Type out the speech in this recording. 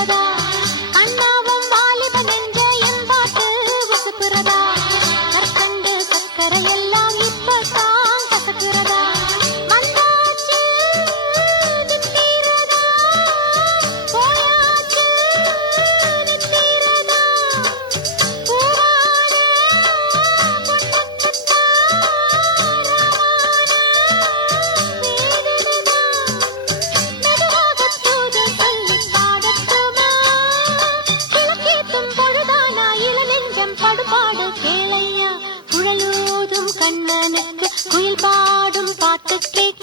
உசுப்புறதா அண்ணாவும் வாலிபம் என்ற எம்பாட்டு உசுப்புறதா கற்கண்டு சக்கரை எல்லாம் இப்பதான் கசக்குறதா வந்தாச்சு நிற்கிறதா போயாச்சு நிற்கிறதா பூவான பொட்டச்சத்தா கண்ணனுக்கு குயில் பாடும் பாட்டு கேட்க